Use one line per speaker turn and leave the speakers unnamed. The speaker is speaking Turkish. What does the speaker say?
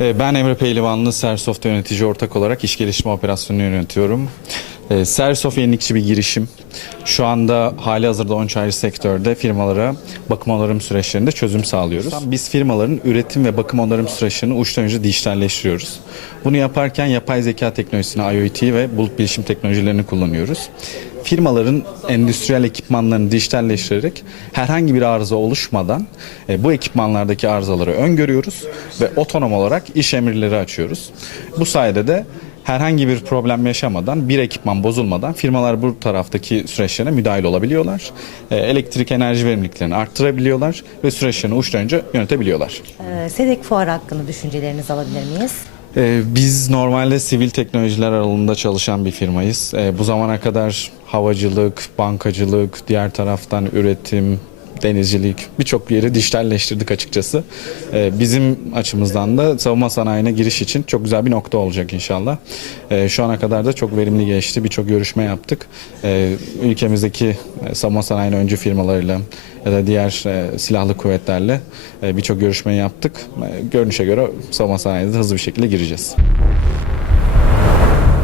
Ee, Ben Emre Pehlivanlı, Sersoft yönetici ortak olarak iş geliştirme operasyonunu yönetiyorum. Ee, Sersoft yenilikçi bir girişim. Şu anda hali hazırda 13 ayrı sektörde firmalara bakım onarım süreçlerinde çözüm sağlıyoruz. Biz firmaların üretim ve bakım onarım süreçlerini uçtan önce dijitalleştiriyoruz. Bunu yaparken yapay zeka teknolojisini, IoT ve bulut bilişim teknolojilerini kullanıyoruz. Firmaların endüstriyel ekipmanlarını dijitalleştirerek herhangi bir arıza oluşmadan e, bu ekipmanlardaki arızaları öngörüyoruz ve otonom olarak iş emirleri açıyoruz. Bu sayede de herhangi bir problem yaşamadan, bir ekipman bozulmadan firmalar bu taraftaki süreçlere müdahil olabiliyorlar. E, Elektrik enerji verimliliklerini arttırabiliyorlar ve süreçlerini uçtan önce yönetebiliyorlar.
Ee, SEDEK fuarı hakkında düşüncelerinizi alabilir miyiz?
Ee, Biz normalde sivil teknolojiler alanında çalışan bir firmayız. Ee, Bu zamana kadar havacılık, bankacılık, diğer taraftan üretim, denizcilik birçok yeri dijitalleştirdik açıkçası. Ee, Bizim açımızdan da savunma sanayine giriş için çok güzel bir nokta olacak inşallah. Ee, Şu ana kadar da çok verimli geçti. Birçok görüşme yaptık. Ee, Ülkemizdeki e, savunma sanayine öncü firmalarıyla ya da diğer e, silahlı kuvvetlerle e, birçok görüşme yaptık. E, Görünüşe göre savunma sanayine de hızlı bir şekilde gireceğiz.